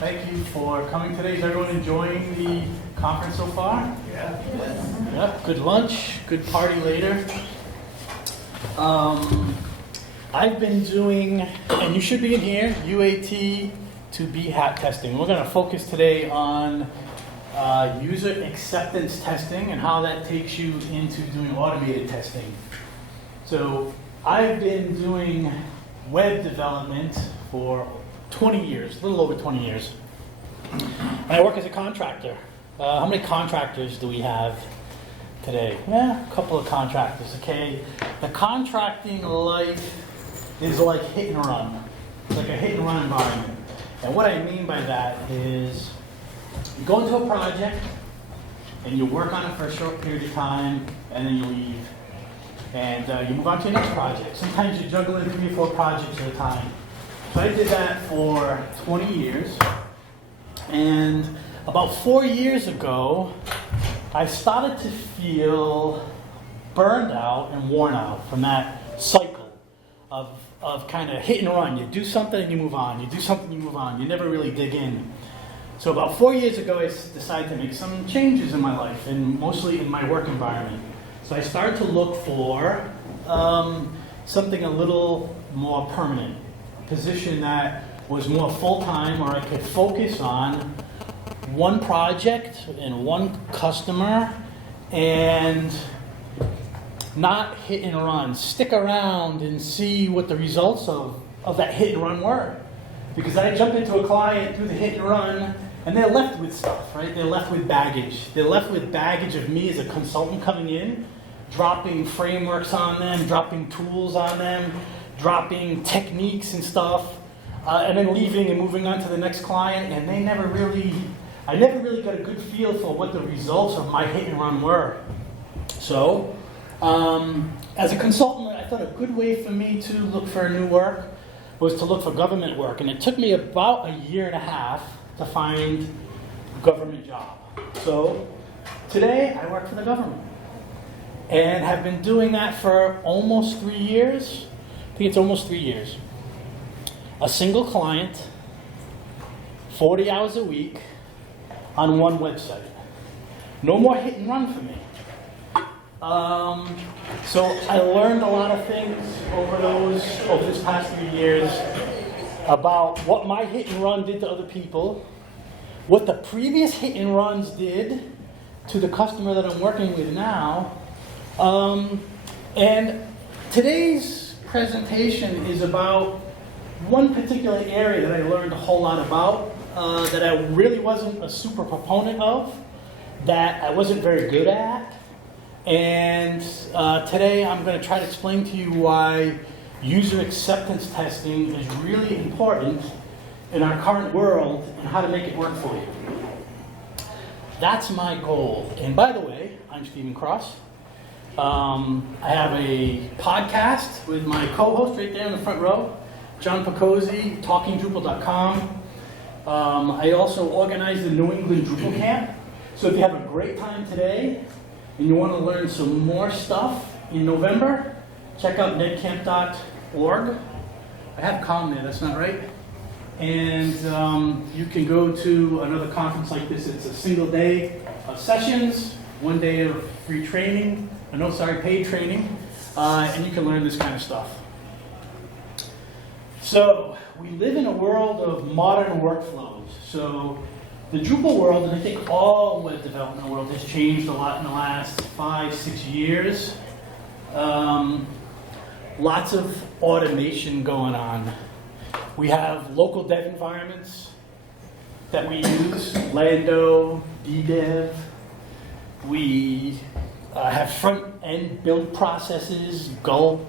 Thank you for coming today. Is everyone enjoying the conference so far? Yeah. Yep, good lunch, good party later. I've been doing, and you should be in here, UAT to Behat testing. We're going to focus today on user acceptance testing and how that takes you into doing automated testing. So I've been doing web development for 20 years, a little over 20 years. And I work as a contractor. How many contractors do we have today? Yeah, a couple of contractors, okay? The contracting life is like hit and run. It's like a hit and run environment. And what I mean by that is you go into a project and you work on it for a short period of time and then you leave. And you move on to your next project. Sometimes you're juggling 3 or 4 projects at a time. So I did that for 20 years. And about 4 years ago, I started to feel burned out and worn out from that cycle of kind of hit and run. You do something and you move on. You do something, you move on. You never really dig in. So about 4 years ago, I decided to make some changes in my life, and mostly in my work environment. So I started to look for something a little more permanent, a position that was more full-time, or I could focus on one project and one customer and not hit and run. Stick around and see what the results of that hit and run were. Because I jump into a client, do the hit and run, and they're left with stuff, right? They're left with baggage. They're left with baggage of me as a consultant coming in, dropping frameworks on them, dropping tools on them, dropping techniques and stuff, and then leaving and moving on to the next client. And I never really got a good feel for what the results of my hit and run were. So, as a consultant, I thought a good way for me to look for new work was to look for government work. And it took me about a year and a half to find a government job. So, today I work for the government. And have been doing that for almost 3 years. I think it's almost 3 years. A single client, 40 hours a week, on one website. No more hit and run for me. So I learned a lot of things over this past 3 years about what my hit and run did to other people, what the previous hit and runs did to the customer that I'm working with now. And today's presentation is about one particular area that I learned a whole lot about, that I really wasn't a super proponent of, that I wasn't very good at. And today I'm going to try to explain to you why user acceptance testing is really important in our current world and how to make it work for you. That's my goal. And by the way, I'm Stephen Cross. I have a podcast with my co-host right there in the front row, John Picozzi, TalkingDrupal.com. I also organize the New England Drupal Camp. So if you have a great time today and you want to learn some more stuff in November, check out nedcamp.org. I have com there, that's not right. And you can go to another conference like this. It's a single day of sessions, 1 day of free training, paid training, and you can learn this kind of stuff. So, we live in a world of modern workflows. So, the Drupal world, and I think all web development world, has changed a lot in the last 5-6 years. Lots of automation going on. We have local dev environments that we use, Lando, DDev. We have front-end build processes, Gulp,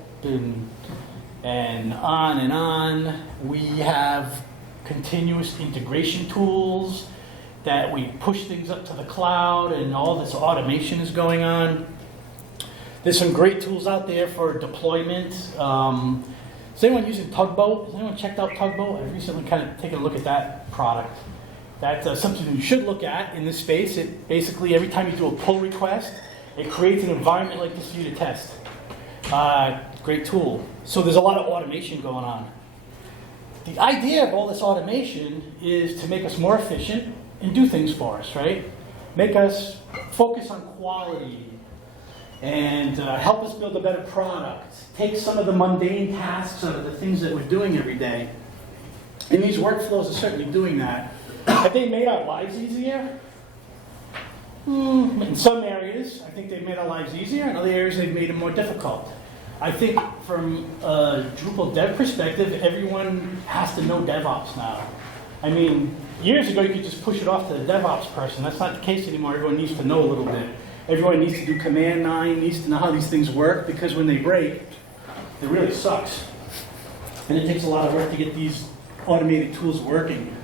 and on and on. We have continuous integration tools that we push things up to the cloud, and all this automation is going on. There's some great tools out there for deployment. Is anyone using Tugboat? Has anyone checked out Tugboat? I've recently kind of taken a look at that product. That's something you should look at in this space. It basically, every time you do a pull request, it creates an environment like this for you to test. Great tool. So there's a lot of automation going on. the idea of all this automation is to make us more efficient and do things for us, right? Make us focus on quality and help us build a better product. Take some of the mundane tasks out of the things that we're doing every day. And these workflows are certainly doing that. Have they made our lives easier? In some areas, I think they've made our lives easier. In other areas, they've made them more difficult. I think from a Drupal dev perspective, everyone has to know DevOps now. I mean, years ago, you could just push it off to the DevOps person. That's not the case anymore. Everyone needs to know a little bit. Everyone needs to do command line, needs to know how these things work, because when they break, it really sucks. And it takes a lot of work to get these automated tools working.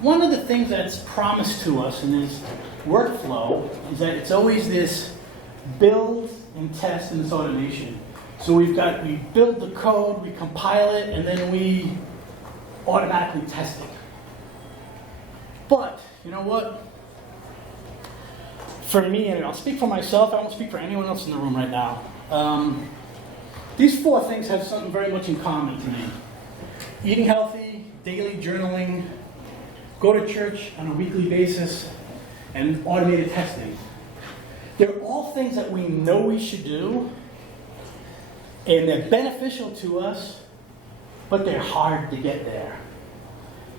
One of the things that's promised to us in this workflow is that it's always this build and test and this automation. So we build the code, we compile it, and then we automatically test it. But, you know what? For me, and I'll speak for myself, I won't speak for anyone else in the room right now. These four things have something very much in common to me. Eating healthy, daily journaling, go to church on a weekly basis, and automated testing. They're all things that we know we should do, and they're beneficial to us, but they're hard to get there.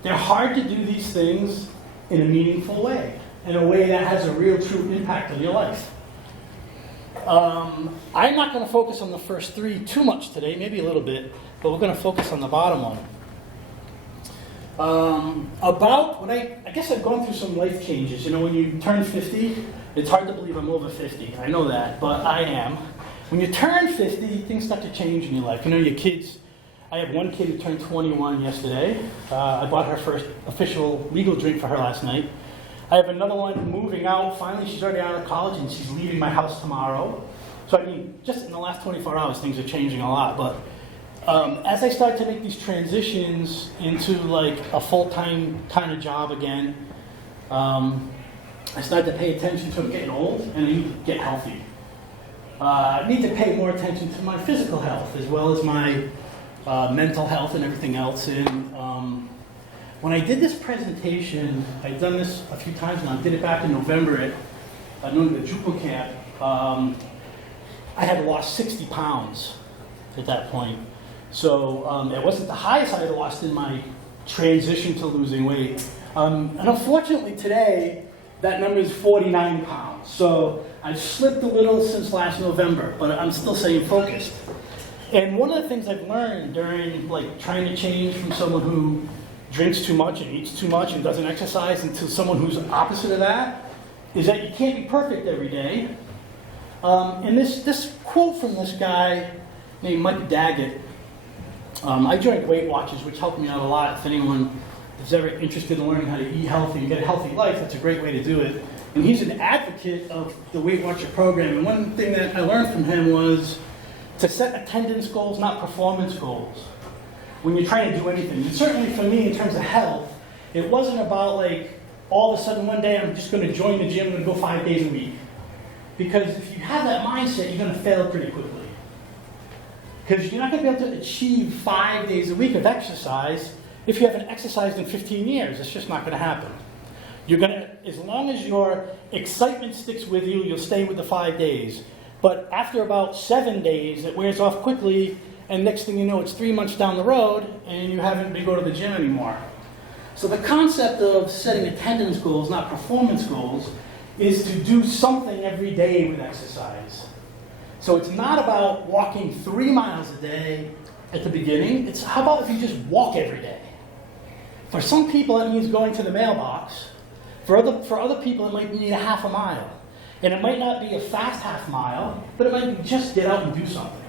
They're hard to do these things in a meaningful way, in a way that has a real true impact on your life. I'm not going to focus on the first three too much today, maybe a little bit, but we're going to focus on the bottom one. I guess I've gone through some life changes. You know, when you turn 50, it's hard to believe I'm over 50. I know that, but I am. When you turn 50, things start to change in your life. You know, your kids, I have one kid who turned 21 yesterday. I bought her first official legal drink for her last night. I have another one moving out. Finally, she's already out of college and she's leaving my house tomorrow. So, I mean, just in the last 24 hours, things are changing a lot. But as I start to make these transitions into like a full-time kind of job again, I start to pay attention to I'm getting old and I need to get healthy. I need to pay more attention to my physical health as well as my mental health and everything else. And when I did this presentation, I'd done this a few times now. I did it back in November at the Drupal camp. I had lost 60 pounds at that point. So it wasn't the highest I had lost in my transition to losing weight. And unfortunately today, that number is 49 pounds. So I've slipped a little since last November, but I'm still staying focused. And one of the things I've learned during like trying to change from someone who drinks too much and eats too much and doesn't exercise into someone who's opposite of that is that you can't be perfect every day. And this quote from this guy named Mike Daggett, I joined Weight Watchers, which helped me out a lot. If anyone is ever interested in learning how to eat healthy and get a healthy life, that's a great way to do it. And he's an advocate of the Weight Watcher program. And one thing that I learned from him was to set attendance goals, not performance goals, when you're trying to do anything. And certainly for me, in terms of health, it wasn't about like, all of a sudden one day I'm just going to join the gym and go 5 days a week. Because if you have that mindset, you're going to fail pretty quickly. Because you're not going to be able to achieve 5 days a week of exercise if you haven't exercised in 15 years. It's just not going to happen. You're going to, as long as your excitement sticks with you, you'll stay with the 5 days. But after about 7 days, it wears off quickly, and next thing you know, it's 3 months down the road, and you haven't been going to the gym anymore. So the concept of setting attendance goals, not performance goals, is to do something every day with exercise. So it's not about walking 3 miles a day at the beginning. It's how about if you just walk every day? For some people, that means going to the mailbox. For other people, it might mean a half a mile. And it might not be a fast half mile, but it might be just get out and do something.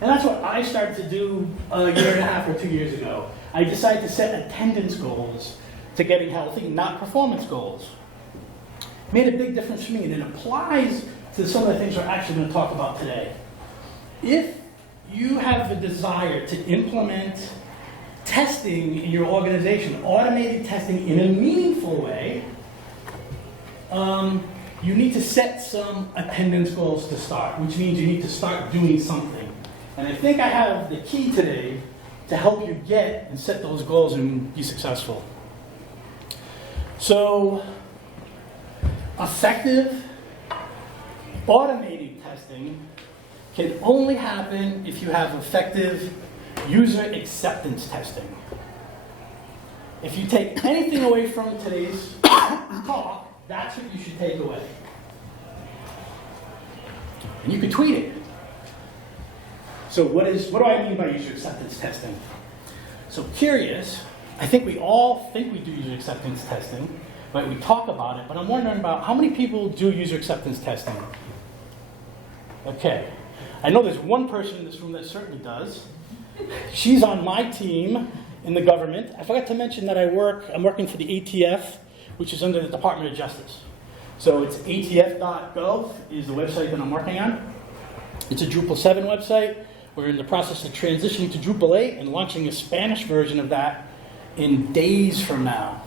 And that's what I started to do a year and a half or 2 years ago. I decided to set attendance goals to getting healthy, not performance goals. Made a big difference for me, and it applies to some of the things we're actually going to talk about today. If you have the desire to implement testing in your organization, automated testing in a meaningful way, you need to set some attendance goals to start, which means you need to start doing something. And I think I have the key today to help you get and set those goals and be successful. So, effective automated testing can only happen if you have effective user acceptance testing. If you take anything away from today's talk, that's what you should take away. And you can tweet it. So what do I mean by user acceptance testing? So curious, I think we all think we do user acceptance testing, right? We talk about it, but I'm wondering about how many people do user acceptance testing? Okay. I know there's one person in this room that certainly does. She's on my team in the government. I forgot to mention that I'm working for the ATF, which is under the Department of Justice. So it's atf.gov is the website that I'm working on. It's a Drupal 7 website. We're in the process of transitioning to Drupal 8 and launching a Spanish version of that in days from now.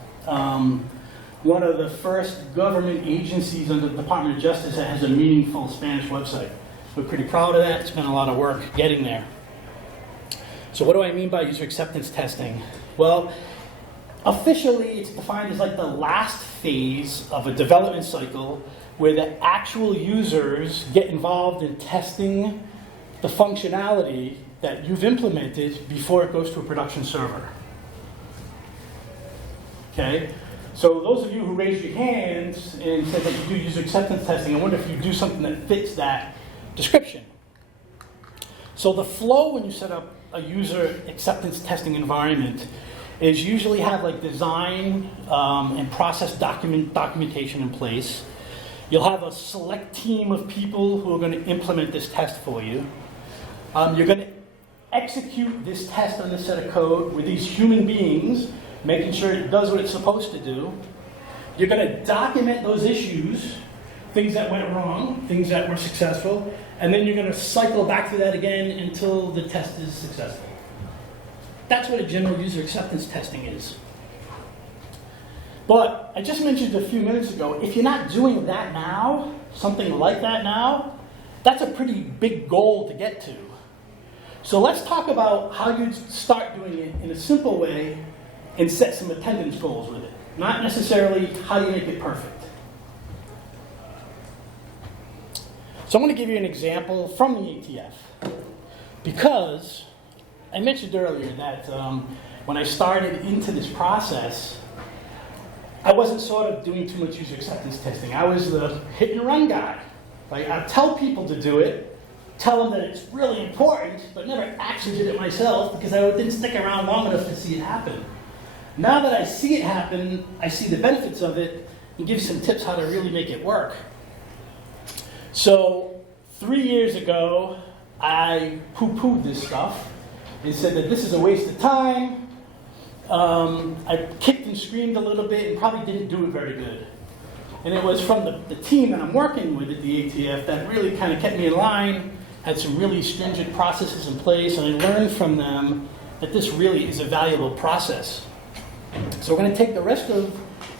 One of the first government agencies under the Department of Justice that has a meaningful Spanish website. We're pretty proud of that. It's been a lot of work getting there. So what do I mean by user acceptance testing? Well, officially it's defined as like the last phase of a development cycle where the actual users get involved in testing the functionality that you've implemented before it goes to a production server. Okay? So those of you who raised your hands and said that you do user acceptance testing, I wonder if you do something that fits that description. So the flow when you set up a user acceptance testing environment is usually have like design and process documentation in place. You'll have a select team of people who are going to implement this test for you. You're going to execute this test on this set of code with these human beings, making sure it does what it's supposed to do. You're going to document those issues, things that went wrong, things that were successful, and then you're going to cycle back through that again until the test is successful. That's what a general user acceptance testing is. But I just mentioned a few minutes ago, if you're not doing that now, something like that now, that's a pretty big goal to get to. So let's talk about how you start doing it in a simple way and set some attendance goals with it. Not necessarily how do you make it perfect. So I'm going to give you an example from the ATF. Because I mentioned earlier that when I started into this process, I wasn't sort of doing too much user acceptance testing. I was the hit and run guy. Like, I'd tell people to do it, tell them that it's really important, but never actually did it myself because I didn't stick around long enough to see it happen. Now that I see it happen, I see the benefits of it and give you some tips how to really make it work. So 3 years ago, I poo-pooed this stuff and said that this is a waste of time. I kicked and screamed a little bit and probably didn't do it very good. And it was from the team that I'm working with at the ATF that really kind of kept me in line, had some really stringent processes in place, and I learned from them that this really is a valuable process. So we're going to take the rest of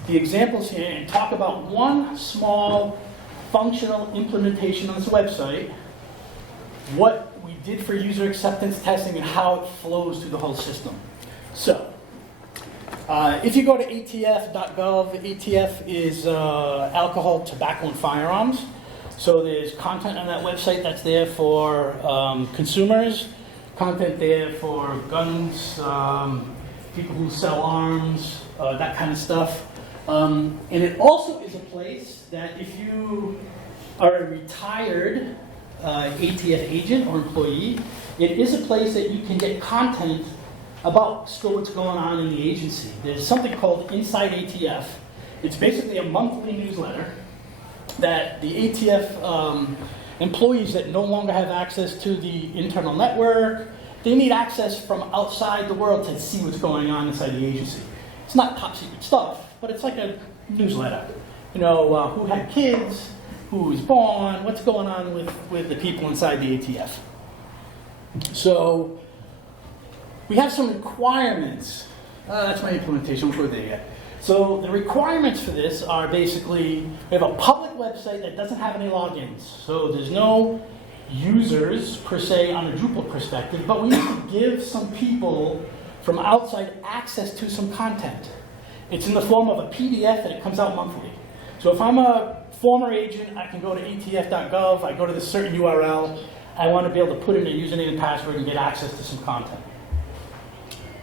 the examples here and talk about one small functional implementation on this website, what we did for user acceptance testing, and how it flows through the whole system. So, if you go to atf.gov, ATF is alcohol, tobacco, and firearms. So there's content on that website that's there for consumers, content there for guns, people who sell arms, that kind of stuff. And it also is a place that if you are a retired ATF agent or employee, it is a place that you can get content about still what's going on in the agency. There's something called Inside ATF. It's basically a monthly newsletter that the ATF employees that no longer have access to the internal network, they need access from outside the world to see what's going on inside the agency. It's not top secret stuff, but it's like a newsletter. You know, who had kids, who was born, what's going on with the people inside the ATF. So we have some requirements. That's my implementation, we'll go there yet. So the requirements for this are basically, we have a public website that doesn't have any logins. So there's no users, per se, on a Drupal perspective, but we need to give some people from outside access to some content. It's in the form of a PDF and it comes out monthly. So if I'm a former agent, I can go to atf.gov, I go to this certain URL, I want to be able to put in a username and password and get access to some content.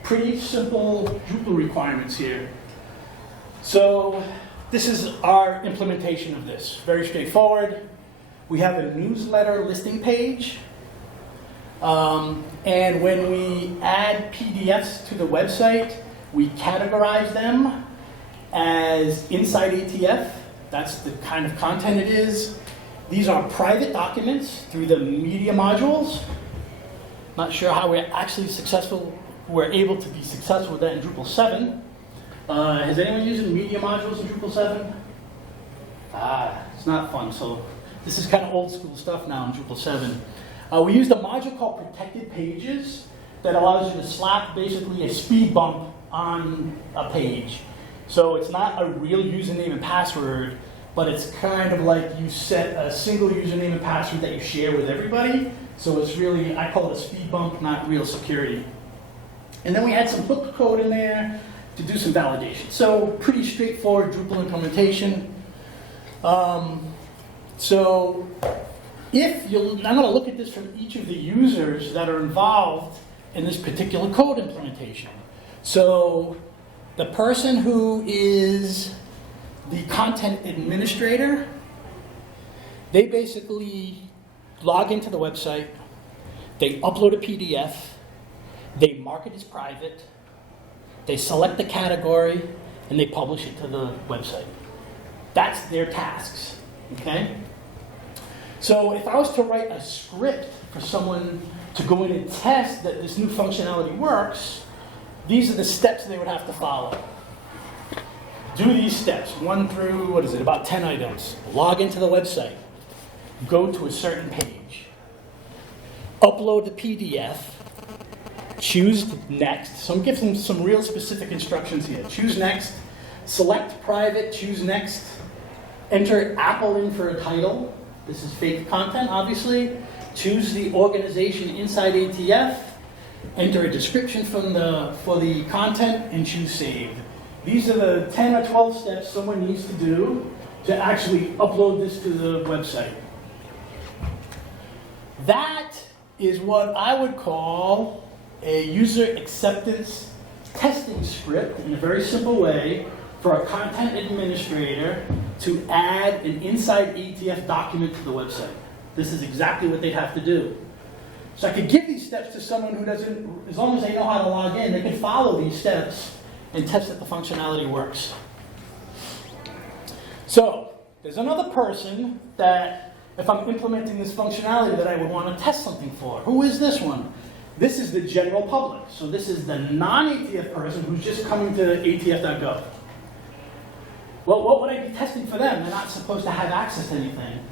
Pretty simple Drupal requirements here. So this is our implementation of this. Very straightforward. We have a newsletter listing page. And when we add PDFs to the website, we categorize them as inside ATF. That's the kind of content it is. These are private documents through the media modules. Not sure how we're actually we're able to be successful with that in Drupal 7. Has anyone using media modules in Drupal 7? It's not fun. So this is kind of old school stuff now in Drupal 7. We used a module called Protected Pages that allows you to slap basically a speed bump on a page. So it's not a real username and password, but it's kind of like you set a single username and password that you share with everybody. So it's really, I call it a speed bump, not real security. And then we had some hook code in there to do some validation. So pretty straightforward Drupal implementation. So I'm going to look at this from each of the users that are involved in this particular code implementation. So the person who is the content administrator, they basically log into the website, they upload a PDF, they mark it as private, they select the category, and they publish it to the website. That's their tasks, okay? So if I was to write a script for someone to go in and test that this new functionality works, these are the steps they would have to follow. Do these steps, 1 through, about 10 items. Log into the website. Go to a certain page. Upload the PDF. Choose next. So I'm giving some real specific instructions here. Choose next. Select private. Choose next. Enter Apple in for a title. This is fake content, obviously. Choose the organization inside ATF. Enter a description for the content and choose save. These are the 10 or 12 steps someone needs to do to actually upload this to the website. That is what I would call a user acceptance testing script in a very simple way for a content administrator to add an inside ATF document to the website. This is exactly what they'd have to do. So I could give these steps to someone who doesn't, as long as they know how to log in, they can follow these steps and test that the functionality works. So there's another person that, if I'm implementing this functionality, that I would want to test something for. Who is this one? This is the general public. So this is the non-ATF person who's just coming to atf.gov. Well, what would I be testing for them? They're not supposed to have access to anything.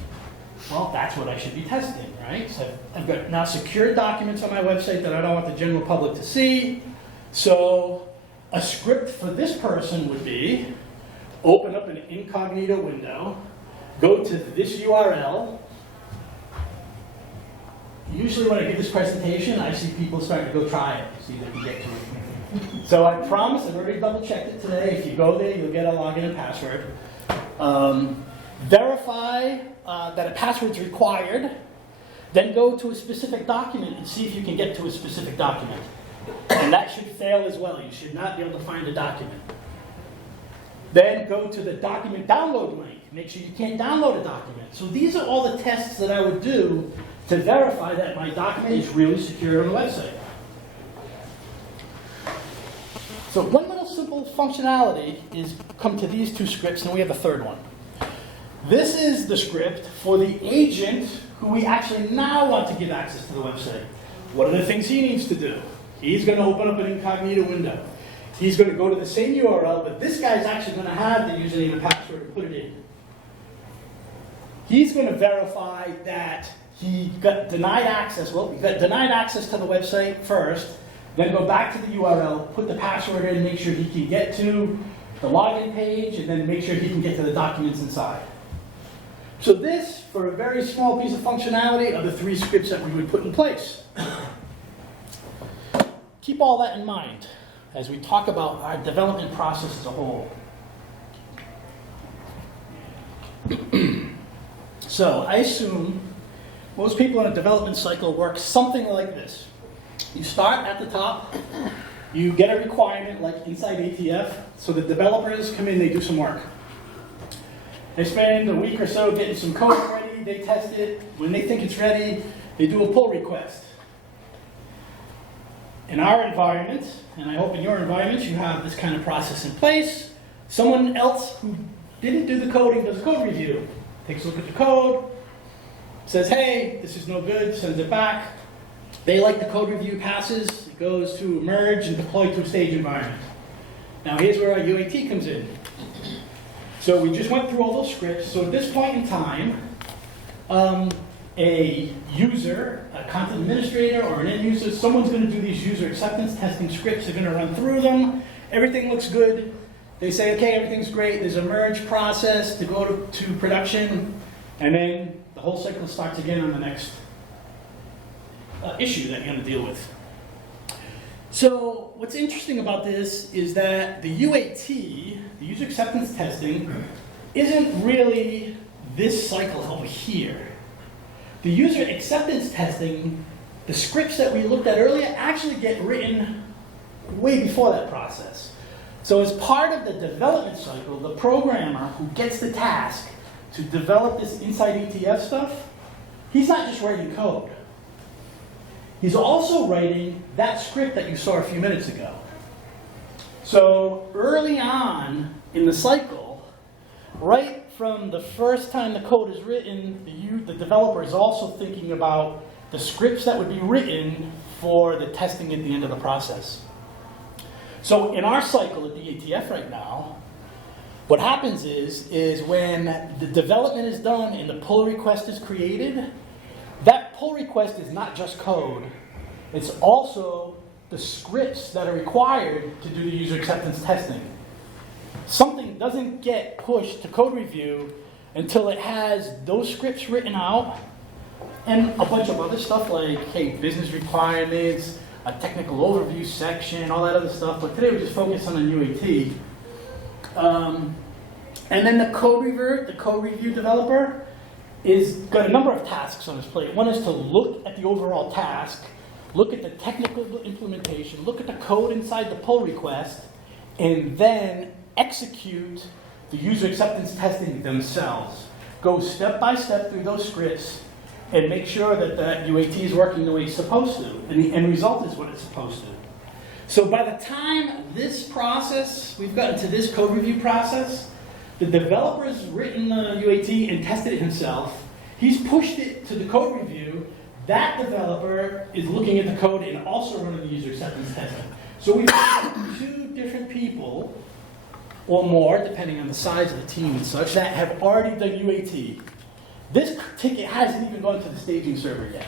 Well, that's what I should be testing, right? So I've got now secure documents on my website that I don't want the general public to see. So a script for this person would be, open up an incognito window, go to this URL. Usually when I give this presentation, I see people starting to go try it, see if they can get to it. So I promise, I've already double checked it today, if you go there, you'll get a login and password. Verify that a password is required, then go to a specific document and see if you can get to a specific document. And that should fail as well. You should not be able to find a document. Then go to the document download link. Make sure you can't download a document. So these are all the tests that I would do to verify that my document is really secure on the website. So one little simple functionality is come to these two scripts, and we have a third one. This is the script for the agent who we actually now want to give access to the website. What are the things he needs to do? He's going to open up an incognito window. He's going to go to the same URL, but this guy's actually going to have the username and password and put it in. He's going to verify that he got denied access. Well, he got denied access to the website first, then go back to the URL, put the password in, make sure he can get to the login page, and then make sure he can get to the documents inside. So this, for a very small piece of functionality, are the 3 scripts that we would put in place. Keep all that in mind as we talk about our development process as a whole. So I assume most people in a development cycle work something like this. You start at the top, you get a requirement like inside ATF, so the developers come in, they do some work. They spend a week or so getting some code ready, they test it. When they think it's ready, they do a pull request. In our environment, and I hope in your environment, you have this kind of process in place. Someone else who didn't do the coding does a code review. Takes a look at the code, says, hey, this is no good, sends it back. They like the code review passes, it goes to merge and deploy to a stage environment. Now here's where our UAT comes in. So we just went through all those scripts. So at this point in time, a user, a content administrator, or an end user, someone's going to do these user acceptance testing scripts. They're going to run through them. Everything looks good. They say, okay, everything's great. There's a merge process to go to production. And then the whole cycle starts again on the next issue that you're going to deal with. So what's interesting about this is that the UAT, the user acceptance testing, isn't really this cycle over here. The user acceptance testing, the scripts that we looked at earlier, actually get written way before that process. So as part of the development cycle, the programmer who gets the task to develop this inside ETF stuff, he's not just writing code. He's also writing that script that you saw a few minutes ago. So early on in the cycle, right from the first time the code is written, the developer is also thinking about the scripts that would be written for the testing at the end of the process. So in our cycle at the ATF right now, what happens is when the development is done and the pull request is created, that pull request is not just code. It's also the scripts that are required to do the user acceptance testing. Something doesn't get pushed to code review until it has those scripts written out and a bunch of other stuff like, hey, business requirements, a technical overview section, all that other stuff. But today we just focus on the UAT. And then the code review developer, is got a number of tasks on his plate. One is to look at the overall task, look at the technical implementation, look at the code inside the pull request, and then execute the user acceptance testing themselves. Go step by step through those scripts and make sure that that UAT is working the way it's supposed to, and the end result is what it's supposed to. So by the time this process, we've gotten to this code review process, the developer's written the UAT and tested it himself. He's pushed it to the code review. That developer is looking at the code and also running the user acceptance testing. So we've got 2 different people, or more, depending on the size of the team and such, that have already done UAT. This ticket hasn't even gone to the staging server yet.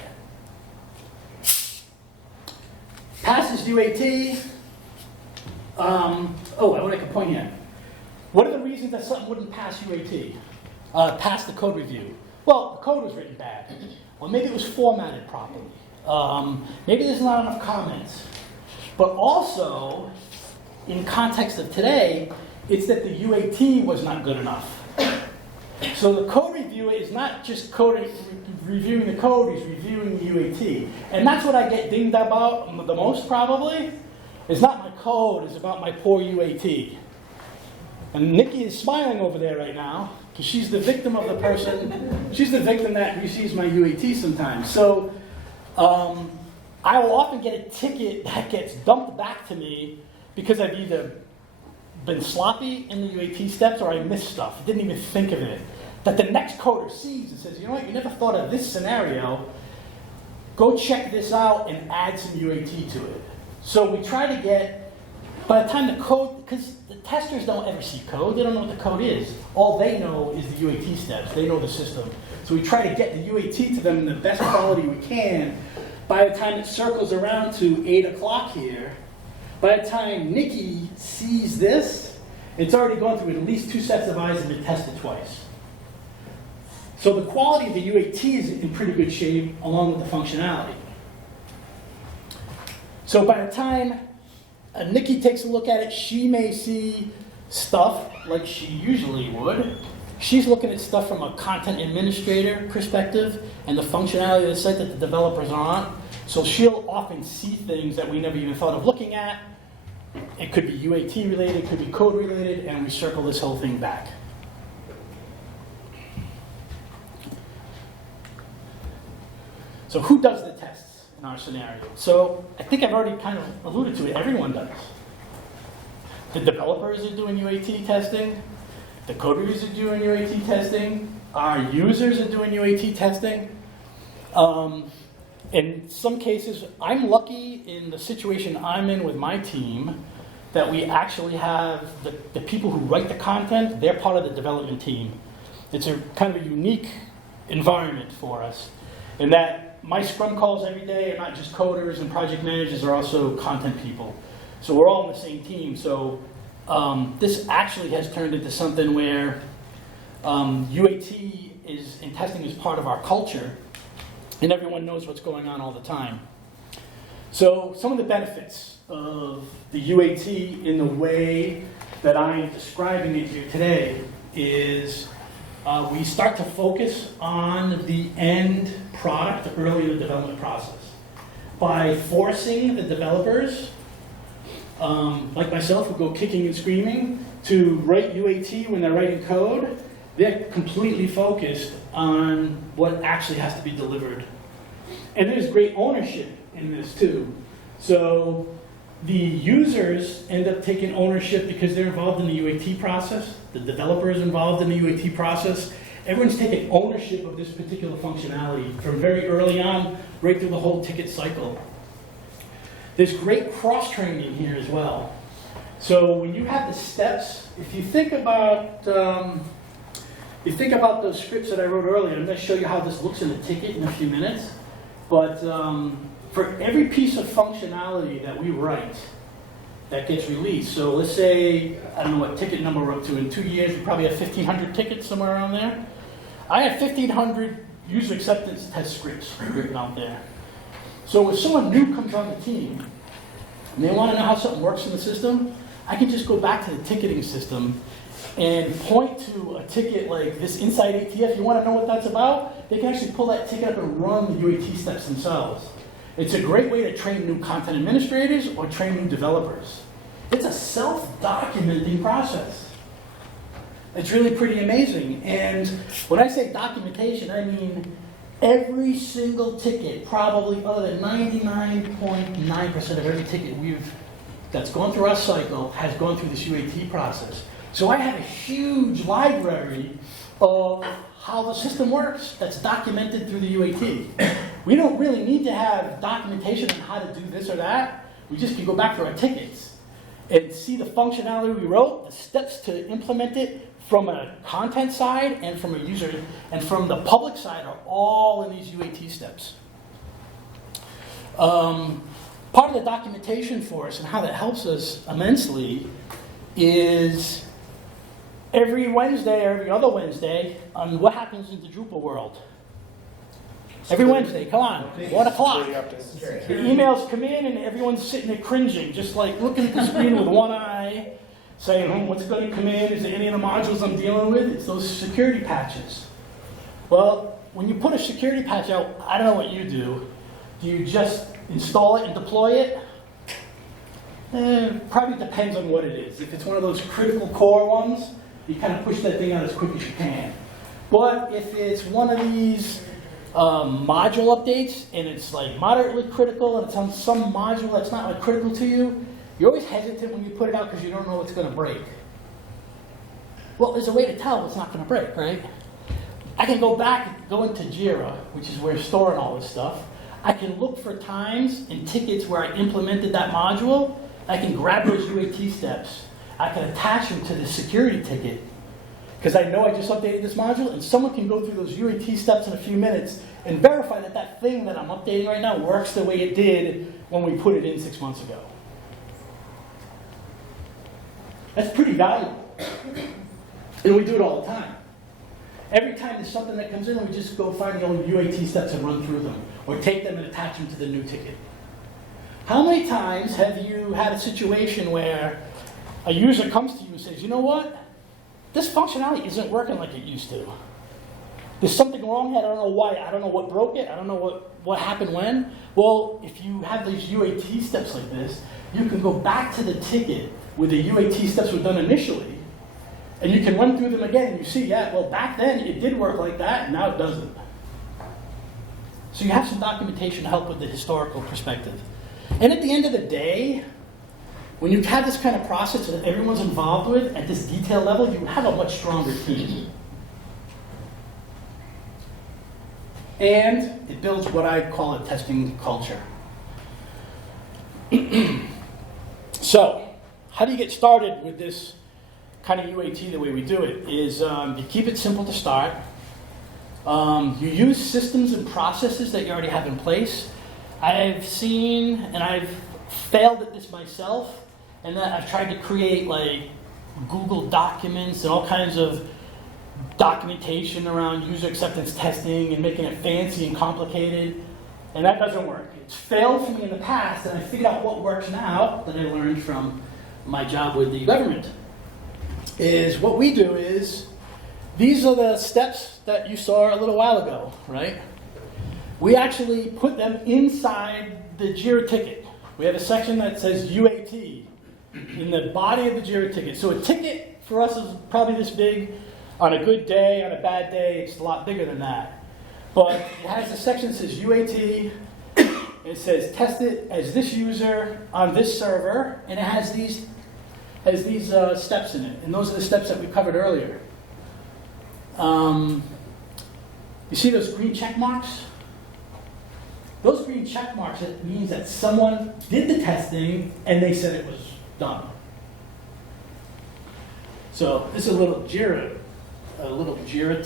Passes UAT. I want to make a point here. What are the reasons that something wouldn't pass UAT? Pass the code review? Well, the code was written bad. Or maybe it was formatted properly. Maybe there's not enough comments. But also, in context of today, it's that the UAT was not good enough. So the code reviewer is not just reviewing the code, he's reviewing the UAT. And that's what I get dinged about the most, probably. It's not my code, it's about my poor UAT. And Nikki is smiling over there right now, because she's the victim of the person, she's the victim that receives my UAT sometimes. So I will often get a ticket that gets dumped back to me because I've either been sloppy in the UAT steps or I missed stuff, didn't even think of it. That the next coder sees and says, you know what, you never thought of this scenario, go check this out and add some UAT to it. So we try to get, by the time the code, because the testers don't ever see code, they don't know what the code is. All they know is the UAT steps, they know the system. So we try to get the UAT to them in the best quality we can. By the time it circles around to 8 o'clock here, by the time Nikki sees this, it's already gone through at least 2 sets of eyes and been tested twice. So the quality of the UAT is in pretty good shape along with the functionality. So by the time Nikki takes a look at it, she may see stuff like she usually would. She's looking at stuff from a content administrator perspective and the functionality of the site that the developers are on. So she'll often see things that we never even thought of looking at. It could be UAT related, it could be code related, and we circle this whole thing back. So who does the tests in our scenario? So I think I've already kind of alluded to it. Everyone does. The developers are doing UAT testing. The code reviewers are doing UAT testing. Our users are doing UAT testing. In some cases, I'm lucky in the situation I'm in with my team that we actually have the people who write the content, they're part of the development team. It's a kind of a unique environment for us in that my scrum calls every day are not just coders and project managers, are also content people. So we're all on the same team. So this actually has turned into something where UAT and testing is part of our culture, and everyone knows what's going on all the time. So some of the benefits of the UAT in the way that I'm describing it here today is we start to focus on the end product early in the development process. By forcing the developers, like myself, who go kicking and screaming, to write UAT when they're writing code, they're completely focused on what actually has to be delivered. And there's great ownership in this too. So the users end up taking ownership because they're involved in the UAT process. The developer is involved in the UAT process. Everyone's taking ownership of this particular functionality from very early on, right through the whole ticket cycle. There's great cross-training here as well. So when you have the steps, if you think about those scripts that I wrote earlier, I'm going to show you how this looks in a ticket in a few minutes. But for every piece of functionality that we write that gets released, so let's say, I don't know what ticket number we're up to, in 2 years we probably have 1,500 tickets somewhere around there. I have 1,500 user acceptance test scripts written out there. So if someone new comes on the team and they want to know how something works in the system, I can just go back to the ticketing system and point to a ticket like this inside ATF. You want to know what that's about? They can actually pull that ticket up and run the UAT steps themselves. It's a great way to train new content administrators or train new developers. It's a self-documenting process. It's really pretty amazing. And when I say documentation, I mean every single ticket, probably other than 99.9% of every ticket that's gone through our cycle has gone through this UAT process. So I have a huge library of how the system works that's documented through the UAT. We don't really need to have documentation on how to do this or that. We just can go back to our tickets and see the functionality we wrote, the steps to implement it from a content side and from a user and from the public side are all in these UAT steps. Part of the documentation for us and how that helps us immensely is every Wednesday or every other Wednesday on what happens in the Drupal world. Every Wednesday, come on, 1 o'clock. The emails come in and everyone's sitting there cringing, just like looking at the screen with one eye, saying, what's going to come in? Is there any of the modules I'm dealing with? It's those security patches. Well, when you put a security patch out, I don't know what you do. Do you just install it and deploy it? Probably depends on what it is. If it's one of those critical core ones, you kind of push that thing out as quick as you can. But if it's one of these module updates and it's like moderately critical and it's on some module that's not like critical to you, you're always hesitant when you put it out because you don't know what's going to break. Well, there's a way to tell what's not going to break, right? I can go back and go into Jira, which is where we're storing all this stuff. I can look for times and tickets where I implemented that module. I can grab those UAT steps. I can attach them to the security ticket because I know I just updated this module, and someone can go through those UAT steps in a few minutes and verify that that thing that I'm updating right now works the way it did when we put it in 6 months ago. That's pretty valuable. And we do it all the time. every time there's something that comes in, we just go find the old UAT steps and run through them, or take them and attach them to the new ticket. How many times have you had a situation where a user comes to you and says, you know what? This functionality isn't working like it used to. There's something wrong here, I don't know why, I don't know what broke it, I don't know what happened when. Well, if you have these UAT steps like this, you can go back to the ticket where the UAT steps were done initially, and you can run through them again, and you see, yeah, well, back then it did work like that, and now it doesn't. So you have some documentation to help with the historical perspective. And at the end of the day, when you have this kind of process that everyone's involved with at this detail level, you have a much stronger team. And it builds what I call a testing culture. So, how do you get started with this kind of UAT the way we do it? Is you keep it simple to start. You use systems and processes that you already have in place. I've seen, and I've failed at this myself, and that I've tried to create like Google documents and all kinds of documentation around user acceptance testing and making it fancy and complicated, and that doesn't work. It's failed for me in the past, and I figured out what works now that I learned from my job with the government. Is what we do is, these are the steps that you saw a little while ago, right? We actually put them inside the JIRA ticket. We have a section that says UAT in the body of the JIRA ticket. So a ticket for us is probably this big. On a good day, on a bad day, it's a lot bigger than that. But it has a section that says UAT. It says test it as this user on this server, and it has these steps in it. And those are the steps that we covered earlier. You see those green check marks? Those green check marks, it means that someone did the testing and they said it was done. So this is a little JIRA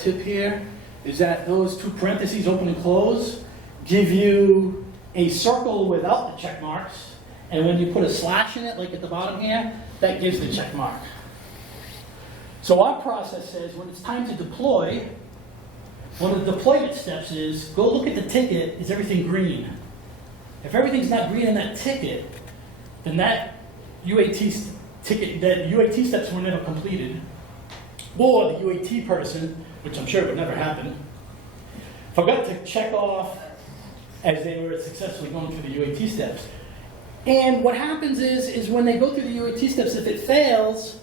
tip here, is that those two parentheses, open and close, give you a circle without the check marks, and when you put a slash in it, like at the bottom here, that gives the check mark. So our process says when it's time to deploy, one of the deployment steps is go look at the ticket, is everything green? If everything's not green in that ticket, then that UAT ticket, that UAT steps were never completed. Or the UAT person, which I'm sure would never happen, forgot to check off as they were successfully going through the UAT steps. And what happens is when they go through the UAT steps, if it fails,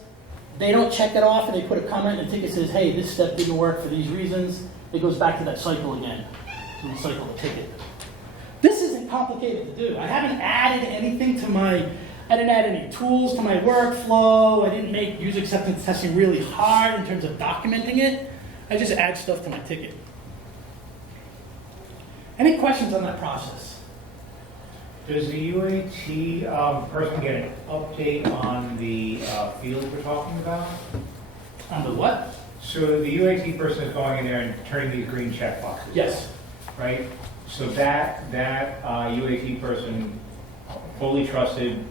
they don't check it off and they put a comment in the ticket that says, hey, this step didn't work for these reasons. It goes back to that cycle again. So we cycle the ticket. This isn't complicated to do. I haven't added anything to I didn't add any tools to my workflow. I didn't make user acceptance testing really hard in terms of documenting it. I just add stuff to my ticket. Any questions on that process? Does the UAT person get an update on the field we're talking about? On the what? So the UAT person is going in there and turning these green check boxes. Yes. Right? So that UAT person, fully trusted,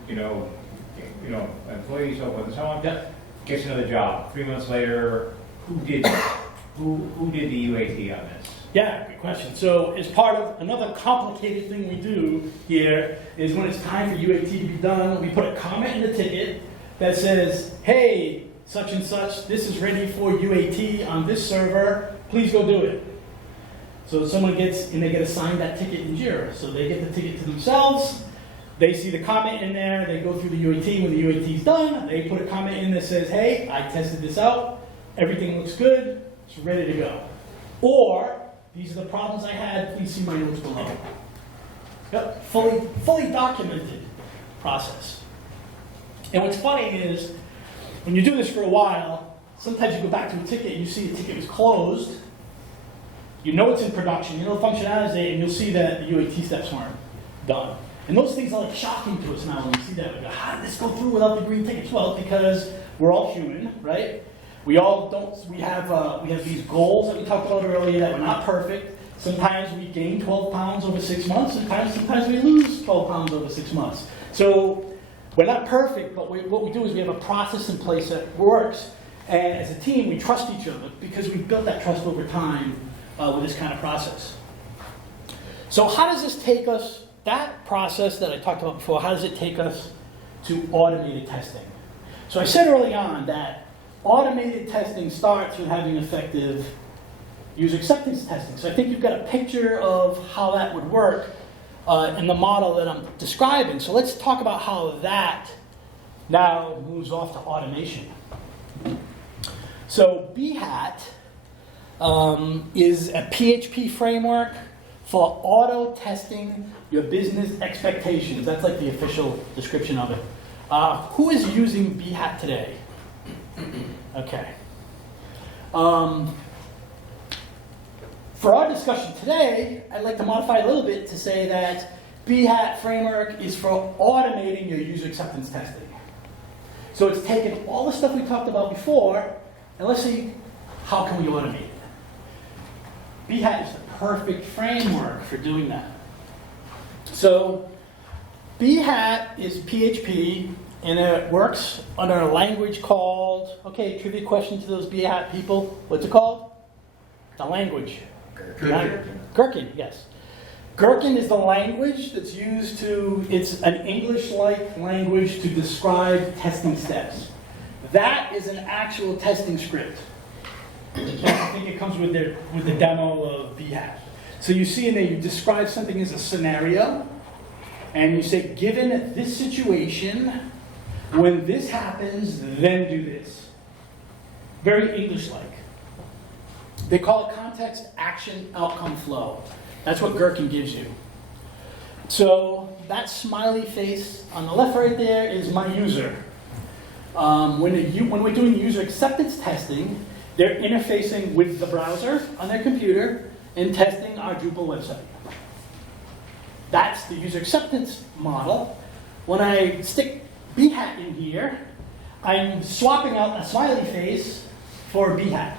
employee, so forth and so on, Yep. gets another job. 3 months later, who did the UAT on this? Yeah, good question. So as part of another complicated thing we do here is when it's time for UAT to be done, we put a comment in the ticket that says, hey, such and such, this is ready for UAT on this server, please go do it. So someone gets, and they get assigned that ticket in JIRA. So they get the ticket to themselves, they see the comment in there, they go through the UAT. When the UAT is done, they put a comment in that says, hey, I tested this out, everything looks good, it's ready to go. Or, these are the problems I had, please see my notes below. Yep, fully documented process. And what's funny is, when you do this for a while, sometimes you go back to a ticket and you see the ticket was closed, you know it's in production, you know the functionality is there, and you'll see that the UAT steps weren't done. And those things are like shocking to us now when we see that. We go, how did this go through without the green tickets? Well, because we're all human, right? We have these goals that we talked about earlier that we're not perfect. Sometimes we gain 12 pounds over 6 months, sometimes we lose 12 pounds over 6 months. So we're not perfect, but what we do is we have a process in place that works. And as a team, we trust each other because we've built that trust over time with this kind of process. So how does this take us, that process that I talked about before, how does it take us to automated testing? So I said early on that automated testing starts with having effective user acceptance testing. So I think you've got a picture of how that would work in the model that I'm describing. So let's talk about how that now moves off to automation. So Behat is a PHP framework for auto-testing your business expectations. That's like the official description of it. Who is using Behat today? Okay. For our discussion today, I'd like to modify a little bit to say that Behat framework is for automating your user acceptance testing. So it's taken all the stuff we talked about before, and let's see how can we automate it. Behat is the perfect framework for doing that. So Behat is PHP, and it works under a language called, okay, trivia question to those Behat people. What's it called? The language. Gherkin, yes. Gherkin is the language that's used to, it's an English-like language to describe testing steps. That is an actual testing script. I think it comes with the demo of Behat. So you see in there, you describe something as a scenario, and you say, given this situation, when this happens, then do this. Very English-like. They call it context, action, outcome flow. That's what Gherkin gives you. So that smiley face on the left right there is my user. When we're doing user acceptance testing, they're interfacing with the browser on their computer and testing our Drupal website. That's the user acceptance model. When I stick Behat in here, I'm swapping out a smiley face for Behat.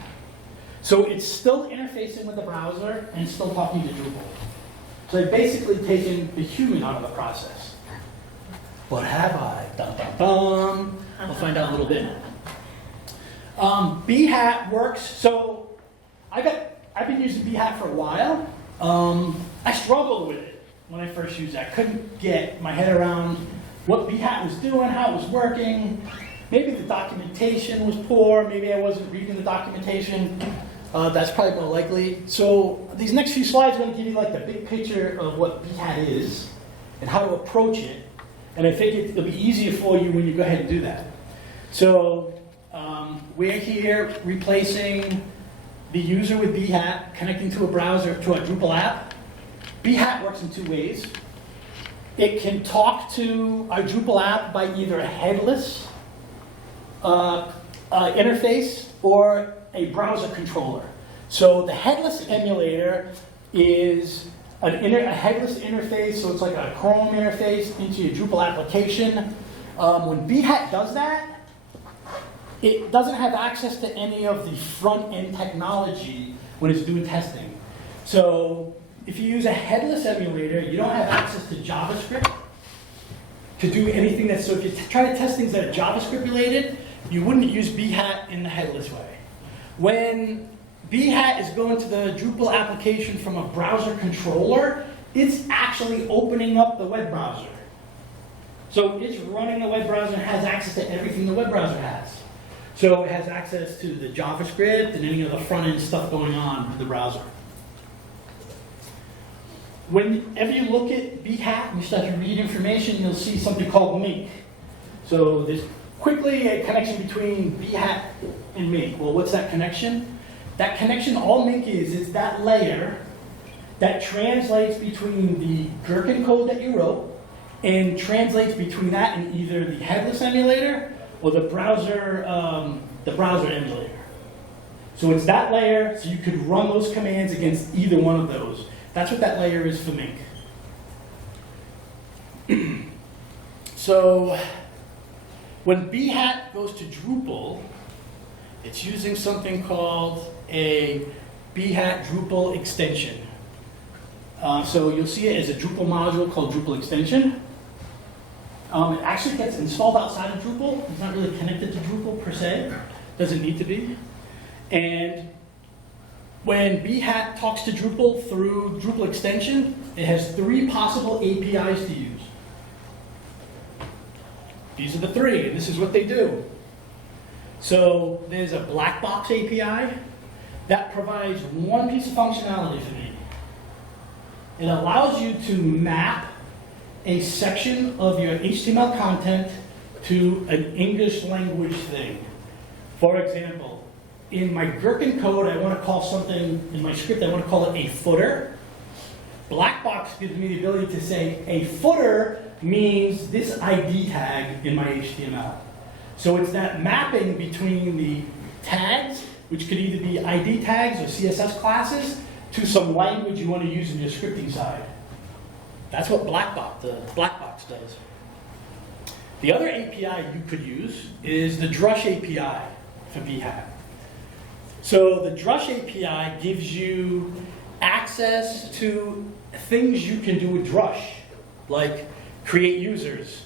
So it's still interfacing with the browser and still talking to Drupal. So I've basically taken the human out of the process. But have I? Dum, dum, dum. We'll find out in a little bit. Behat works. So I've been using Behat for a while. I struggled with it when I first used it. I couldn't get my head around what Behat was doing, how it was working. Maybe the documentation was poor. Maybe I wasn't reading the documentation. That's probably more likely. So these next few slides are going to give you like the big picture of what Behat is and how to approach it. And I think it'll be easier for you when you go ahead and do that. So we're here replacing the user with Behat, connecting to a browser, to a Drupal app. Behat works in two ways. It can talk to our Drupal app by either a headless interface or a browser controller. So the headless emulator is a headless interface, so it's like a Chrome interface into your Drupal application. When Behat does that, it doesn't have access to any of the front-end technology when it's doing testing. So if you use a headless emulator, you don't have access to JavaScript to do anything that's, so if you try to test things that are JavaScript related, you wouldn't use Behat in the headless way. When Behat is going to the Drupal application from a browser controller, it's actually opening up the web browser. So it's running the web browser and has access to everything the web browser has. So it has access to the JavaScript and any of the front-end stuff going on with the browser. Whenever you look at Behat and you start to read information, you'll see something called Mink. So there's quickly a connection between Behat and Mink. Well, what's that connection? That connection, all Mink is that layer that translates between the Gherkin code that you wrote and translates between that and either the headless emulator or the browser emulator. So it's that layer, so you could run those commands against either one of those. That's what that layer is for Mink. So when Behat goes to Drupal, it's using something called a Behat Drupal extension. So you'll see it as a Drupal module called Drupal extension. It actually gets installed outside of Drupal. It's not really connected to Drupal per se. Doesn't need to be. And when Behat talks to Drupal through Drupal extension, it has 3 possible APIs to use. These are the 3, and this is what they do. So there's a black box API that provides one piece of functionality for me. It allows you to map a section of your HTML content to an English language thing. For example, in my Gherkin code, I want to call something, in my script, I want to call it a footer. Black box gives me the ability to say a footer means this ID tag in my HTML. So it's that mapping between the tags, which could either be ID tags or CSS classes, to some language you want to use in your scripting side. That's what the black box does. The other API you could use is the Drush API for Behat. So the Drush API gives you access to things you can do with Drush, like create users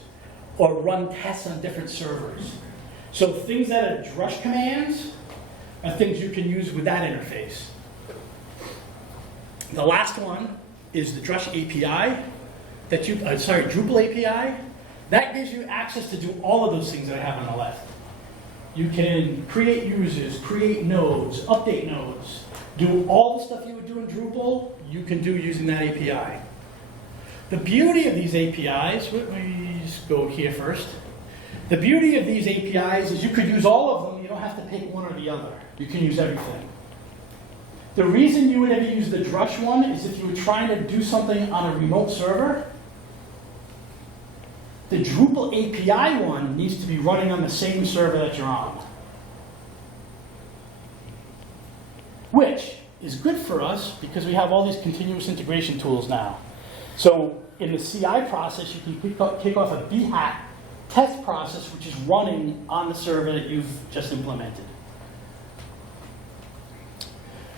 or run tests on different servers. So things that are Drush commands are things you can use with that interface. The last one is the Drush API, Drupal API. That gives you access to do all of those things that I have on the left. You can create users, create nodes, update nodes, do all the stuff you would do in Drupal, you can do using that API. The beauty of these APIs, let me just go here first. The beauty of these APIs is you could use all of them, you don't have to pick one or the other. You can use everything. The reason you would ever use the Drush one is if you were trying to do something on a remote server. The Drupal API one needs to be running on the same server that you're on. Which is good for us because we have all these continuous integration tools now. So in the CI process, you can kick off a Behat test process which is running on the server that you've just implemented.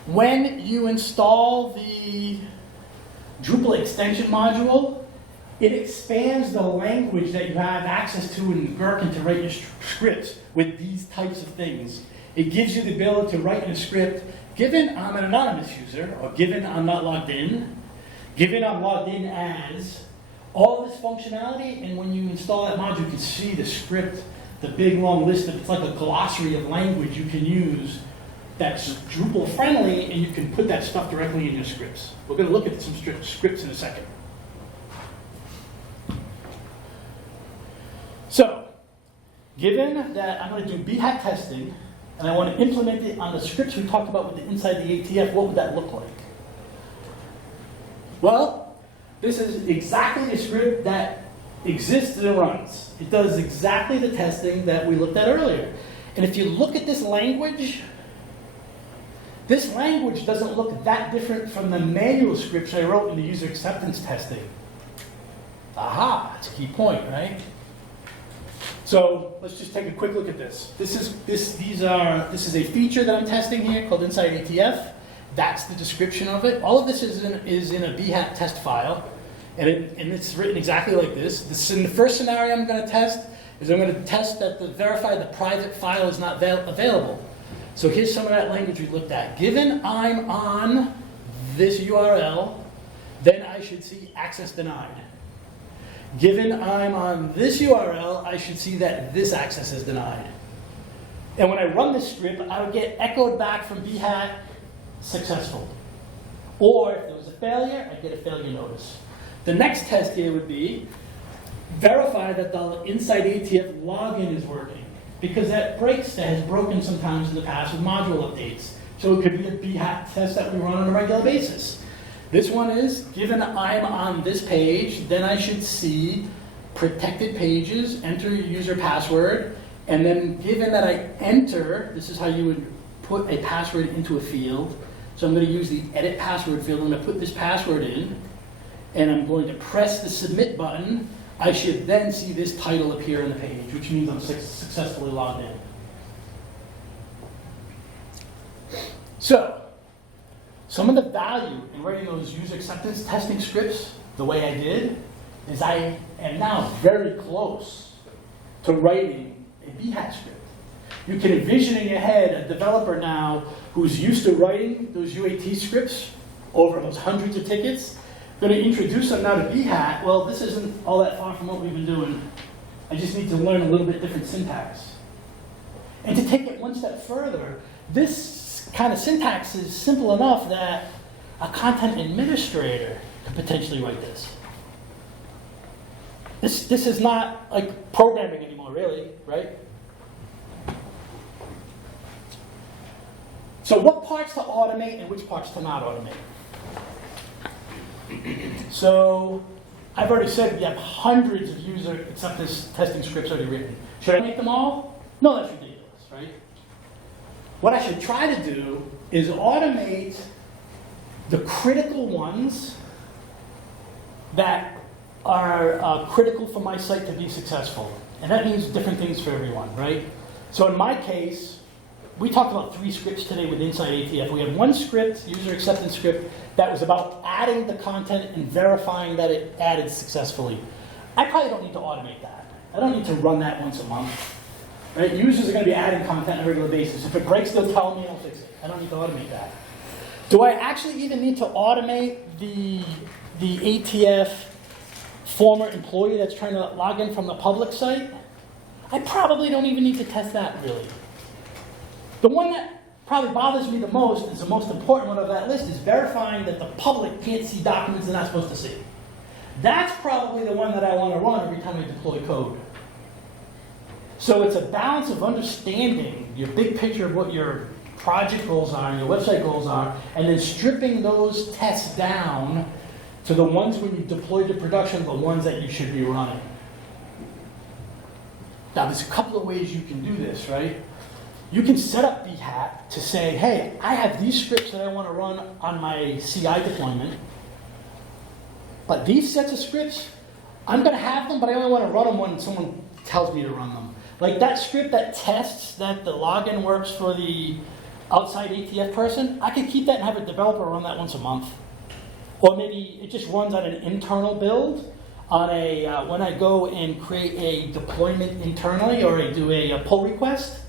When you install the Drupal extension module, it expands the language that you have access to in Gherkin to write your scripts with these types of things. It gives you the ability to write in a script, given I'm an anonymous user, or given I'm not logged in, given I'm logged in as, all of this functionality, and when you install that module, you can see the script, the big long list of, it's like a glossary of language you can use that's Drupal friendly, and you can put that stuff directly in your scripts. We're going to look at some scripts in a second. So, given that I'm going to do Behat testing, and I want to implement it on the scripts we talked about with the inside the ATF, what would that look like? Well, this is exactly a script that exists and runs. It does exactly the testing that we looked at earlier. And if you look at this language doesn't look that different from the manual scripts I wrote in the user acceptance testing. Aha, that's a key point, right? So let's just take a quick look at this. This is a feature that I'm testing here called Inside ATF. That's the description of it. All of this is in a Behat test file, and it's written exactly like this. In the first scenario I'm going to test is I'm going to test that verify the private file is not available. So here's some of that language we looked at. Given I'm on this URL, then I should see access denied. Given I'm on this URL, I should see that this access is denied. And when I run this script, I would get echoed back from Behat, successful. Or if there was a failure, I'd get a failure notice. The next test here would be verify that the Inside ATF login is working. Because that has broken sometimes in the past with module updates. So it could be a Behat test that we run on a regular basis. This one is, given I'm on this page, then I should see protected pages, enter your user password, and then given that I enter, this is how you would put a password into a field. So I'm going to use the edit password field. I'm going to put this password in, and I'm going to press the submit button. I should then see this title appear on the page, which means I'm successfully logged in. So, some of the value in writing those user acceptance testing scripts the way I did is I am now very close to writing a Behat script. You can envision in your head a developer now who's used to writing those UAT scripts over those hundreds of tickets, going to introduce them now to Behat. Well, this isn't all that far from what we've been doing. I just need to learn a little bit different syntax. And to take it one step further, this kind of syntax is simple enough that a content administrator could potentially write this. This is not like programming anymore, really, right? So what parts to automate and which parts to not automate? So I've already said we have hundreds of user acceptance testing scripts already written. Should I make them all? No, that's ridiculous, right? What I should try to do is automate the critical ones that are critical for my site to be successful. And that means different things for everyone, right? So in my case, we talked about 3 scripts today with Inside ATF. We had one script, user acceptance script, that was about adding the content and verifying that it added successfully. I probably don't need to automate that. I don't need to run that once a month. Right? Users are going to be adding content on a regular basis. If it breaks, they'll tell me and I'll fix it. I don't need to automate that. Do I actually even need to automate the ATF former employee that's trying to log in from the public site? I probably don't even need to test that, really. The one that probably bothers me the most, is the most important one of that list, is verifying that the public can't see documents they're not supposed to see. That's probably the one that I want to run every time I deploy code. So it's a balance of understanding your big picture of what your project goals are and your website goals are, and then stripping those tests down to the ones when you deploy to production, the ones that you should be running. Now, there's a couple of ways you can do this, right? You can set up Behat to say, hey, I have these scripts that I want to run on my CI deployment, but these sets of scripts, I'm going to have them, but I only want to run them when someone tells me to run them. Like that script that tests that the login works for the outside ATF person, I could keep that and have a developer run that once a month. Or maybe it just runs on an internal build on a when I go and create a deployment internally, or I do a pull request.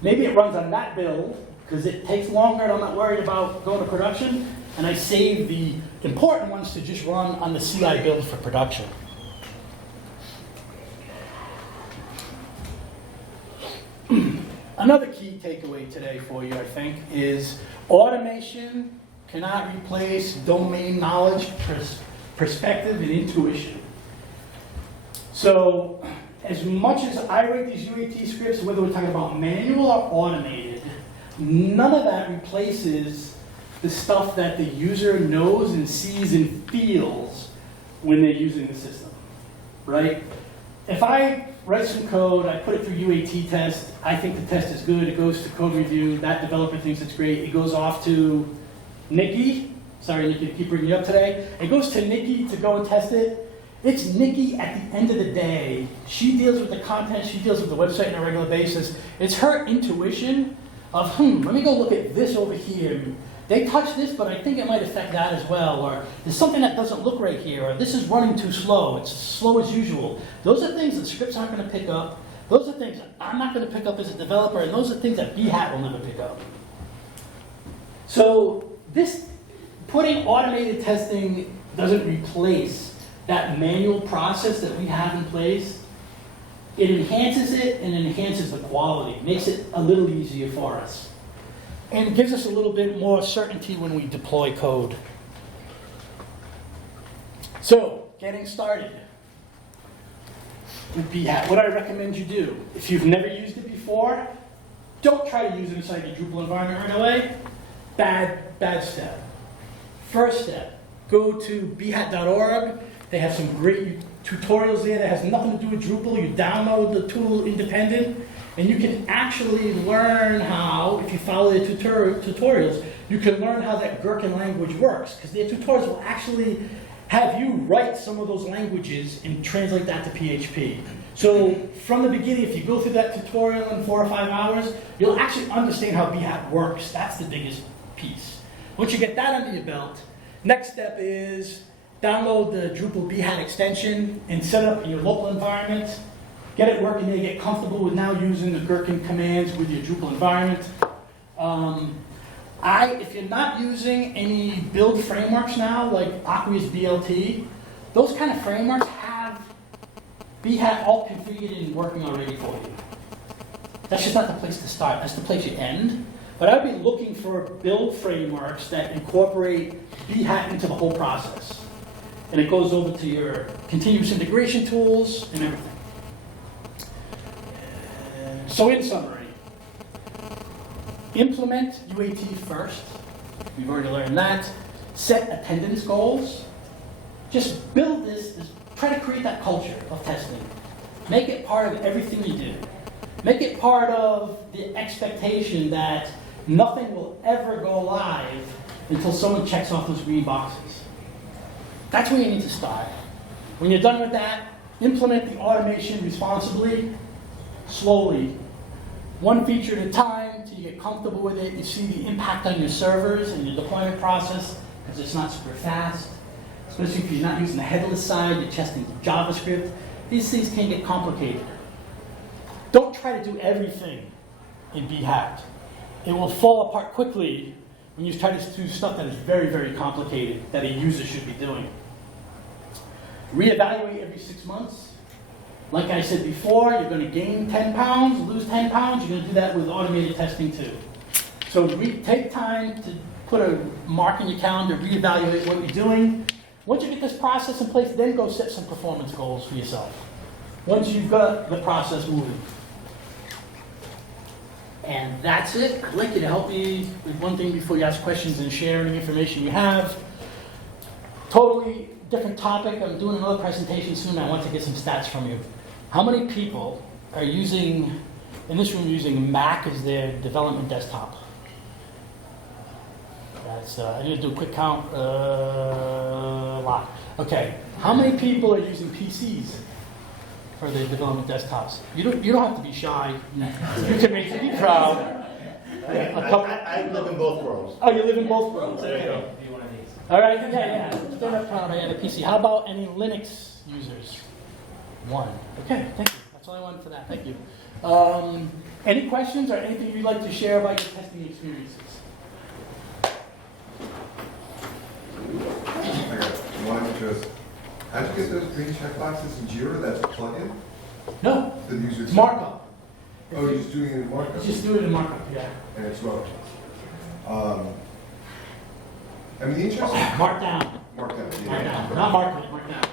Maybe it runs on that build because it takes longer and I'm not worried about going to production, and I save the important ones to just run on the CI build for production. Another key takeaway today for you, I think, is automation cannot replace domain knowledge, perspective, and intuition. So, as much as I write these UAT scripts, whether we're talking about manual or automated, none of that replaces the stuff that the user knows and sees and feels when they're using the system, right? If I write some code, I put it through UAT test, I think the test is good, it goes to code review, that developer thinks it's great, it goes off to Nikki, sorry Nikki to keep bringing you up today, it goes to Nikki to go and test it. It's Nikki at the end of the day. She deals with the content, she deals with the website on a regular basis. It's her intuition of, let me go look at this over here. They touched this, but I think it might affect that as well. Or there's something that doesn't look right here. Or this is running too slow. It's slow as usual. Those are things that scripts aren't going to pick up. Those are things that I'm not going to pick up as a developer. And those are things that Behat will never pick up. So this putting automated testing doesn't replace that manual process that we have in place. It enhances it and enhances the quality. Makes it a little easier for us. And gives us a little bit more certainty when we deploy code. So, getting started with Behat. What I recommend you do, if you've never used it before, don't try to use it inside your Drupal environment right away. Bad step. First step, go to behat.org. They have some great tutorials there that has nothing to do with Drupal. You download the tool independent, and you can actually learn how, if you follow the tutorials, you can learn how that Gherkin language works, because their tutorials will actually have you write some of those languages and translate that to PHP. So from the beginning, if you go through that tutorial in 4 or 5 hours, you'll actually understand how Behat works. That's the biggest piece. Once you get that under your belt, next step is download the Drupal Behat extension and set it up in your local environment. get it working there, get comfortable with now using the Gherkin commands with your Drupal environment. If you're not using any build frameworks now, like Aqueous BLT, those kind of frameworks have Behat all configured and working already for you. That's just not the place to start. That's the place you end. But I'd be looking for build frameworks that incorporate Behat into the whole process. And it goes over to your continuous integration tools and everything. So in summary, implement UAT first. We've already learned that. Set attendance goals. Just build this, try to create that culture of testing. Make it part of everything you do. Make it part of the expectation that nothing will ever go live until someone checks off those green boxes. That's where you need to start. When you're done with that, implement the automation responsibly, slowly, one feature at a time till you get comfortable with it. You see the impact on your servers and your deployment process because it's not super fast, especially if you're not using the headless side, you're testing JavaScript. These things can get complicated. Don't try to do everything in Behat. It will fall apart quickly when you try to do stuff that is very, very complicated that a user should be doing. Reevaluate every 6 months. Like I said before, you're going to gain 10 pounds, lose 10 pounds. You're going to do that with automated testing too. So take time to put a mark in your calendar, reevaluate what you're doing. Once you get this process in place, then go set some performance goals for yourself. Once you've got the process moving. And that's it. I'd like you to help me with one thing before you ask questions and share any information you have. Totally different topic. I'm doing another presentation soon. I want to get some stats from you. How many people are using, in this room, using Mac as their development desktop? That's, I need to do a quick count. A lot. Okay. How many people are using PCs for their development desktops? You don't have to be shy. You can make me proud. I live in both worlds. Oh, you live in both worlds. There you Okay. go. All right, yeah. Stand up proud. I have a PC. How about any Linux users? One. Okay, thank you. That's all I wanted for that. Thank you. Any questions or anything you'd like to share about your testing experiences? How'd you get those green checkboxes in Jira? That's a plugin? No. The user It's markup. Oh, you're just doing it in markup? Just do it in markup, yeah. And it's well. I mean, the interesting. Markdown. Markdown, Markdown. yeah. Not markup, markdown.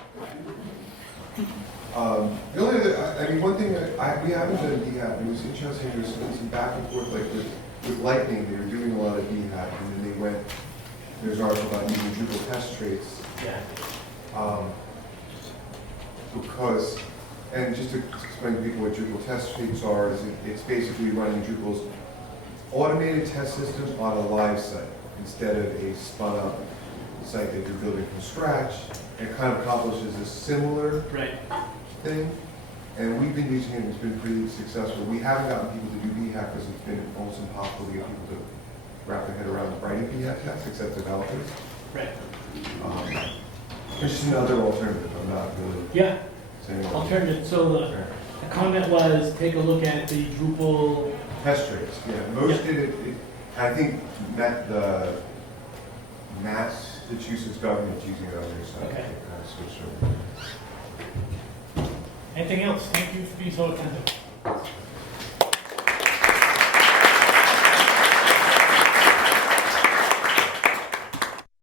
The only other, I mean, one thing that we haven't done Behat, and it was interesting, there was some back and forth, like with Lightning, they were doing a lot of Behat, and then they went, there's an article about using Drupal test traits. Yeah. Because, and just to explain to people what Drupal test traits are, is it's basically running Drupal's automated test system on a live site instead of a spun up site that you're building from scratch. It kind of accomplishes a similar thing, and we've been using it and it's been pretty successful. We haven't gotten people to do Behat because it's been almost impossible to get people to wrap their head around writing Behat tests except developers. Right. It's just another alternative. I'm not really Yeah. saying Alternative. So the comment was take a look at the Drupal test traits. Yeah, most did it. I think the Massachusetts government's using it on their side. Okay. Kind of switched over. Anything else? Thank you for being so attentive.